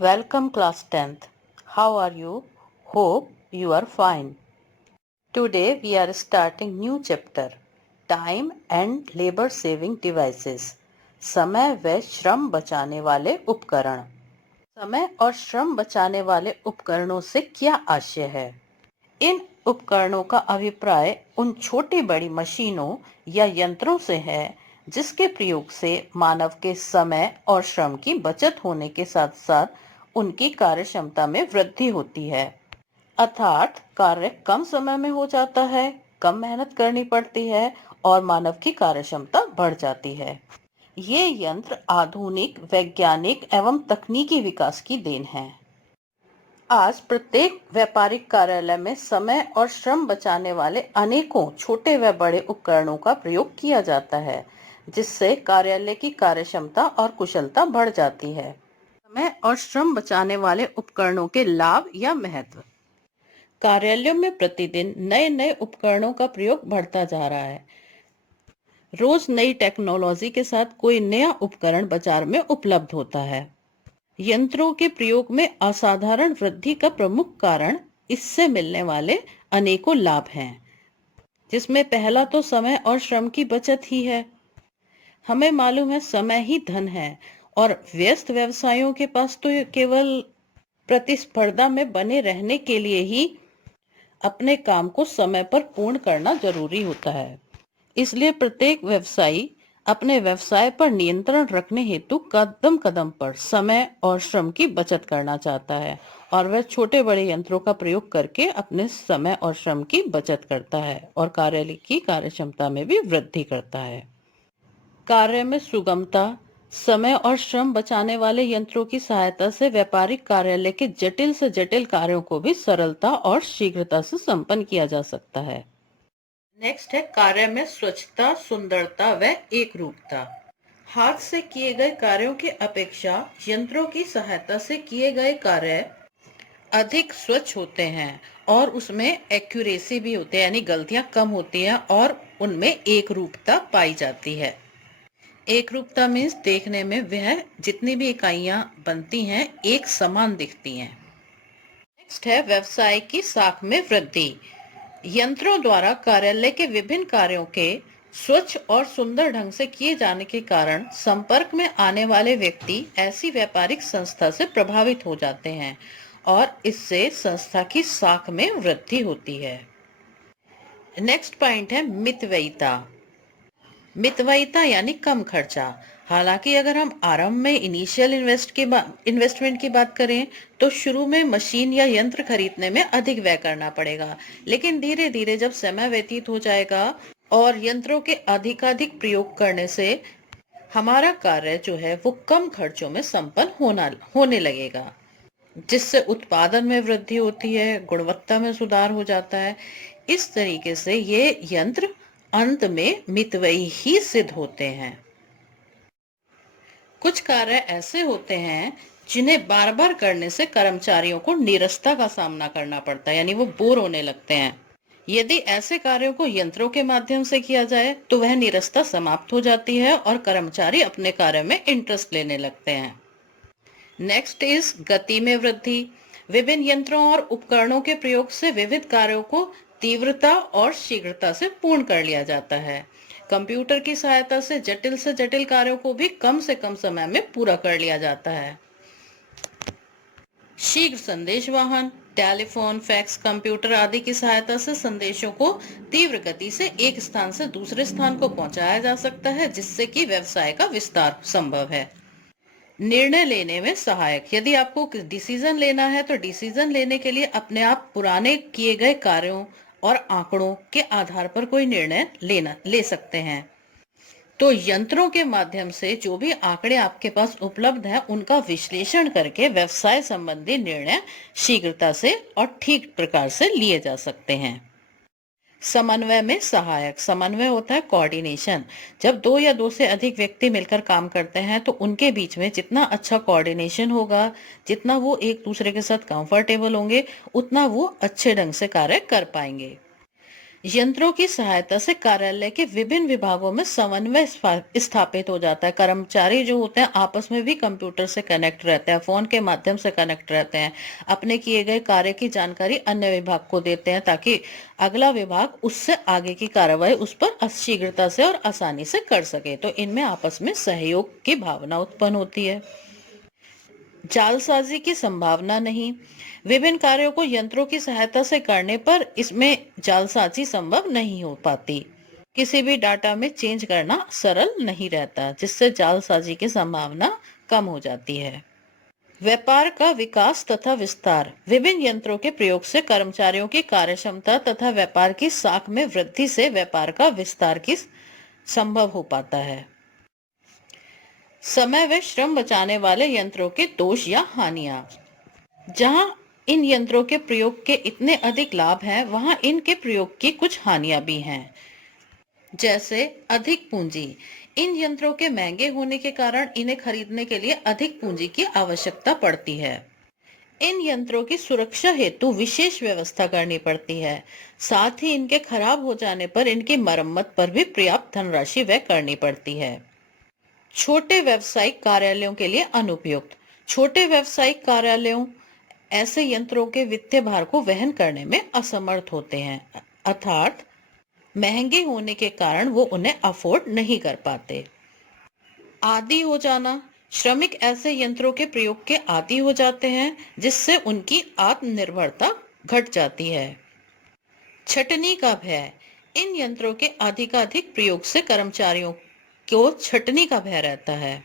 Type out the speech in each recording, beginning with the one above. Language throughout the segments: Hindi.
Welcome class 10th. How are you? Hope you are fine. Today we are starting new chapter Time and Labor Saving Devices. समय व श्रम बचाने वाले उपकरण। समय और श्रम बचाने वाले उपकरणों से क्या आशय है? इन उपकरणों का अभिप्राय उन छोटी बड़ी मशीनों या यंत्रों से है जिसके प्रयोग से मानव के समय और श्रम की बचत होने के साथ साथ उनकी कार्यक्षमता में वृद्धि होती है। अर्थात कार्य कम समय में हो जाता है, कम मेहनत करनी पड़ती है और मानव की कार्यक्षमता बढ़ जाती है। ये यंत्र आधुनिक वैज्ञानिक एवं तकनीकी विकास की देन है। आज प्रत्येक व्यापारिक कार्यालय में समय और श्रम बचाने वाले अनेकों छोटे व बड़े उपकरणों का प्रयोग किया जाता है, जिससे कार्यालय की कार्यक्षमता और कुशलता बढ़ जाती है। समय और श्रम बचाने वाले उपकरणों के लाभ या महत्व। कार्यालयों में प्रतिदिन नए नए उपकरणों का प्रयोग बढ़ता जा रहा है। रोज नई टेक्नोलॉजी के साथ कोई नया उपकरण बाजार में उपलब्ध होता है। यंत्रों के प्रयोग में असाधारण वृद्धि का प्रमुख कारण इससे मिलने वाले अनेकों लाभ हैं, जिसमें पहला तो समय और श्रम की बचत ही है। हमें मालूम है समय ही धन है और व्यस्त व्यवसायों के पास तो केवल प्रतिस्पर्धा में बने रहने के लिए ही अपने काम को समय पर पूर्ण करना जरूरी होता है। इसलिए प्रत्येक व्यवसायी अपने व्यवसाय पर नियंत्रण रखने हेतु कदम कदम पर समय और श्रम की बचत करना चाहता है और वह छोटे बड़े यंत्रों का प्रयोग करके अपने समय और श्रम की बचत करता है और कार्यालय की कार्यक्षमता में भी वृद्धि करता है। कार्य में सुगमता। समय और श्रम बचाने वाले यंत्रों की सहायता से व्यापारिक कार्यालय के जटिल से जटिल कार्यों को भी सरलता और शीघ्रता से संपन्न किया जा सकता है। नेक्स्ट है कार्य में स्वच्छता, सुंदरता व एकरूपता। हाथ से किए गए कार्यों की अपेक्षा यंत्रों की सहायता से किए गए कार्य अधिक स्वच्छ होते हैं और उसमें एक्यूरेसी भी होती है, यानी गलतियां कम होती हैं और उनमें एकरूपता पाई जाती है। एकरूपता मीन्स देखने में वह जितनी भी इकाइयां बनती हैं एक समान दिखती हैं। नेक्स्ट है व्यवसाय की साख में वृद्धि। यंत्रों द्वारा कार्यालय के विभिन्न कार्यों के स्वच्छ और सुंदर ढंग से किए जाने के कारण संपर्क में आने वाले व्यक्ति ऐसी व्यापारिक संस्था से प्रभावित हो जाते हैं और इससे संस्था की साख में वृद्धि होती है। नेक्स्ट पॉइंट है मितव्ययिता। मितव्ययिता यानी कम खर्चा। हालांकि अगर हम आरंभ में इनिशियल इन्वेस्टमेंट की बात करें तो शुरू में मशीन या यंत्र खरीदने में अधिक व्यय करना पड़ेगा, लेकिन धीरे धीरे जब समय व्यतीत हो जाएगा और यंत्रों के अधिकाधिक प्रयोग करने से हमारा कार्य जो है वो कम खर्चों में संपन्न होने लगेगा, जिससे उत्पादन में वृद्धि होती है, गुणवत्ता में सुधार हो जाता है। इस तरीके से ये यंत्र अंत में मितव्ययी ही सिद्ध होते हैं। कुछ कार्य ऐसे होते हैं जिन्हें बार बार करने से कर्मचारियों को नीरसता का सामना करना पड़ता है, यानी वो बोर होने लगते हैं। यदि ऐसे कार्यों को यंत्रों के माध्यम से किया जाए तो वह नीरसता समाप्त हो जाती है और कर्मचारी अपने कार्य में इंटरेस्ट लेने लगते हैं। नेक्स्ट इज गति में वृद्धि। विभिन्न यंत्रों और उपकरणों के प्रयोग से विविध कार्यों को तीव्रता और शीघ्रता से पूर्ण कर लिया जाता है। कंप्यूटर की सहायता से जटिल कार्यों को भी कम से कम समय में पूरा कर लिया जाता है। शीघ्र संदेश वाहन, टेलीफोन, फैक्स, कंप्यूटर आदि की सहायता से संदेशों को तीव्र गति से एक स्थान से दूसरे स्थान को पहुंचाया जा सकता है, जिससे कि व्यवसाय का विस्तार संभव है। निर्णय लेने में सहायक। यदि आपको डिसीजन लेना है तो डिसीजन लेने के लिए अपने आप पुराने किए गए कार्यों और आंकड़ों के आधार पर कोई निर्णय ले सकते हैं। तो यंत्रों के माध्यम से जो भी आंकड़े आपके पास उपलब्ध हैं उनका विश्लेषण करके व्यवसाय संबंधी निर्णय शीघ्रता से और ठीक प्रकार से लिए जा सकते हैं। समन्वय में सहायक। समन्वय होता है कोऑर्डिनेशन। जब दो या दो से अधिक व्यक्ति मिलकर काम करते हैं तो उनके बीच में जितना अच्छा कोऑर्डिनेशन होगा, जितना वो एक दूसरे के साथ कंफर्टेबल होंगे, उतना वो अच्छे ढंग से कार्य कर पाएंगे। यंत्रों की सहायता से कार्यालय के विभिन्न विभागों में समन्वय स्थापित हो जाता है। कर्मचारी जो होते हैं आपस में भी कंप्यूटर से कनेक्ट रहते हैं, फोन के माध्यम से कनेक्ट रहते हैं, अपने किए गए कार्य की जानकारी अन्य विभाग को देते हैं ताकि अगला विभाग उससे आगे की कार्रवाई उस पर शीघ्रता से और आसानी से कर सके। तो इनमें आपस में सहयोग की भावना उत्पन्न होती है। जालसाजी की संभावना नहीं। विभिन्न कार्यों को यंत्रों की सहायता से करने पर इसमें जालसाजी संभव नहीं हो पाती। किसी भी डाटा में चेंज करना सरल नहीं रहता, जिससे जालसाजी की संभावना कम हो जाती है। व्यापार का विकास तथा विस्तार। विभिन्न यंत्रों के प्रयोग से कर्मचारियों की कार्यक्षमता तथा व्यापार की साख में वृद्धि से व्यापार का विस्तार की संभव हो पाता है। समय व श्रम बचाने वाले यंत्रों के दोष या हानियां। जहां इन यंत्रों के प्रयोग के इतने अधिक लाभ हैं, वहां इनके प्रयोग की कुछ हानियां भी हैं। जैसे अधिक पूंजी। इन यंत्रों के महंगे होने के कारण इन्हें खरीदने के लिए अधिक पूंजी की आवश्यकता पड़ती है। इन यंत्रों की सुरक्षा हेतु विशेष व्यवस्था करनी पड़ती है। साथ ही इनके खराब हो जाने पर इनकी मरम्मत पर भी पर्याप्त धनराशि व्यय करनी पड़ती है। छोटे व्यवसायिक कार्यालयों के लिए अनुपयुक्त। छोटे व्यवसायिक कार्यालयों ऐसे यंत्रों के वित्तीय भार को वहन करने में असमर्थ होते हैं, अर्थात महंगे होने के कारण वो उन्हें अफोर्ड नहीं कर पाते। आदी हो जाना। श्रमिक ऐसे यंत्रों के प्रयोग के आदी हो जाते हैं, जिससे उनकी आत्मनिर्भरता घट जाती है। छटनी का भय। इन यंत्रों के अधिकाधिक प्रयोग से कर्मचारियों को छटनी का भय रहता है।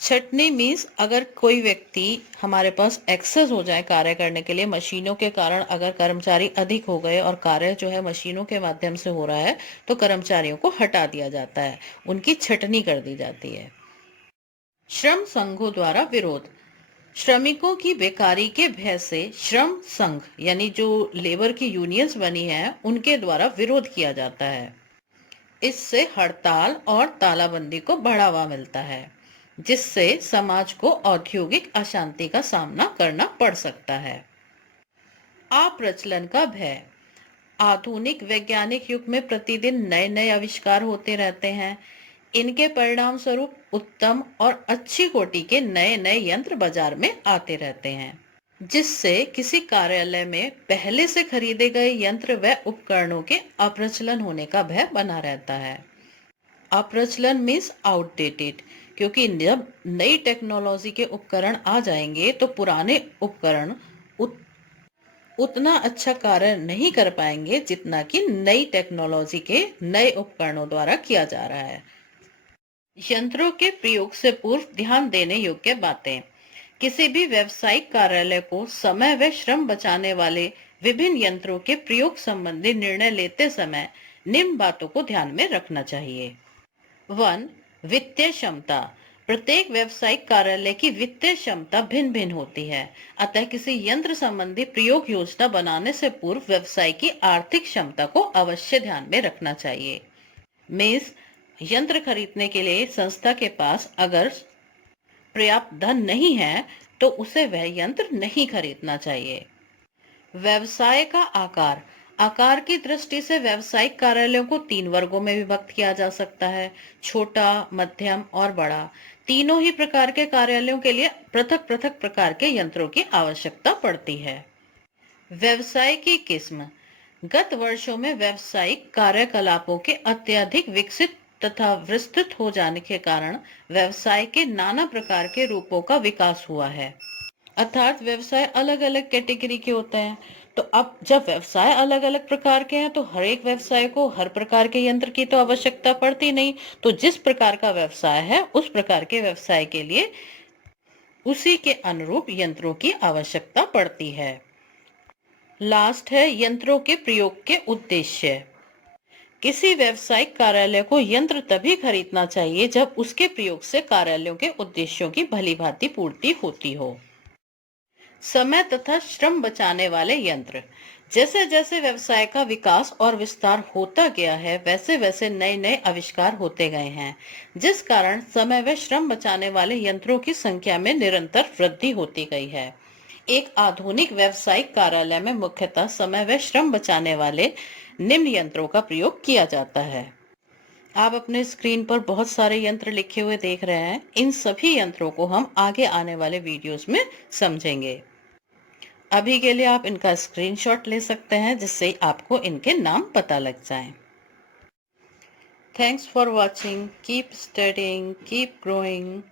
छटनी मीन्स अगर कोई व्यक्ति हमारे पास एक्सेस हो जाए कार्य करने के लिए, मशीनों के कारण अगर कर्मचारी अधिक हो गए और कार्य जो है मशीनों के माध्यम से हो रहा है, तो कर्मचारियों को हटा दिया जाता है, उनकी छटनी कर दी जाती है। श्रम संघों द्वारा विरोध। श्रमिकों की बेकारी के भय से श्रम संघ यानी जो लेबर की यूनियंस बनी है, उनके द्वारा विरोध किया जाता है। इससे हड़ताल और तालाबंदी को बढ़ावा मिलता है, जिससे समाज को औद्योगिक अशांति का सामना करना पड़ सकता है। अप्रचलन का भय। आधुनिक वैज्ञानिक युग में प्रतिदिन नए नए आविष्कार होते रहते हैं। इनके परिणाम स्वरूप उत्तम और अच्छी कोटि के नए नए यंत्र बाजार में आते रहते हैं, जिससे किसी कार्यालय में पहले से खरीदे गए यंत्र व उपकरणों के अप्रचलन होने का भय बना रहता है। अप्रचलन मीन्स आउटडेटेड, क्योंकि जब नई टेक्नोलॉजी के उपकरण आ जाएंगे तो पुराने उपकरण उतना अच्छा कार्य नहीं कर पाएंगे जितना कि नई टेक्नोलॉजी के नए उपकरणों द्वारा किया जा रहा है। यंत्रों के प्रयोग से पूर्व ध्यान देने योग्य बातें। किसी भी व्यावसायिक कार्यालय को समय व श्रम बचाने वाले विभिन्न यंत्रों के प्रयोग संबंधी निर्णय लेते समय निम्न बातों को ध्यान में रखना चाहिए। 1. वित्तीय क्षमता। प्रत्येक व्यावसायिक कार्यालय की वित्तीय क्षमता भिन्न भिन्न होती है, अतः किसी यंत्र संबंधी प्रयोग योजना बनाने से पूर्व व्यवसाय की आर्थिक क्षमता को अवश्य ध्यान में रखना चाहिए। मीन्स यंत्र खरीदने के लिए संस्था के पास अगर पर्याप्त धन नहीं है तो उसे वह यंत्र नहीं खरीदना चाहिए। व्यवसाय का आकार। आकार की दृष्टि से व्यावसायिक कार्यालयों को 3 वर्गों में विभक्त किया जा सकता है, छोटा, मध्यम और बड़ा। तीनों ही प्रकार के कार्यालयों के लिए पृथक पृथक प्रकार के यंत्रों की आवश्यकता पड़ती है। व्यवसाय की किस्म। गत वर्षों में व्यावसायिक कार्यकलापों के अत्यधिक विकसित तथा विस्तृत हो जाने के कारण व्यवसाय के नाना प्रकार के रूपों का विकास हुआ है, अर्थात व्यवसाय अलग अलग कैटेगरी के होते हैं। तो अब जब व्यवसाय अलग अलग प्रकार के हैं तो हर एक व्यवसाय को हर प्रकार के यंत्र की तो आवश्यकता पड़ती नहीं, तो जिस प्रकार का व्यवसाय है उस प्रकार के व्यवसाय के लिए उसी के अनुरूप यंत्रों की आवश्यकता पड़ती है। लास्ट है यंत्रों के प्रयोग के उद्देश्य। किसी व्यावसायिक कार्यालय को यंत्र तभी खरीदना चाहिए जब उसके प्रयोग से कार्यालयों के उद्देश्यों की भलीभांति पूर्ति होती हो। समय तथा श्रम बचाने वाले यंत्र। जैसे जैसे व्यवसाय का विकास और विस्तार होता गया है, वैसे वैसे नए नए आविष्कार होते गए हैं, जिस कारण समय व श्रम बचाने वाले यंत्रों की संख्या में निरंतर वृद्धि होती गई है। एक आधुनिक व्यावसायिक कार्यालय में मुख्यतः समय व श्रम बचाने वाले निम्न यंत्रों का प्रयोग किया जाता है। आप अपने स्क्रीन पर बहुत सारे यंत्र लिखे हुए देख रहे हैं। इन सभी यंत्रों को हम आगे आने वाले वीडियोस में समझेंगे। अभी के लिए आप इनका स्क्रीनशॉट ले सकते हैं, जिससे आपको इनके नाम पता लग जाएं। Thanks for watching. Keep studying, keep growing.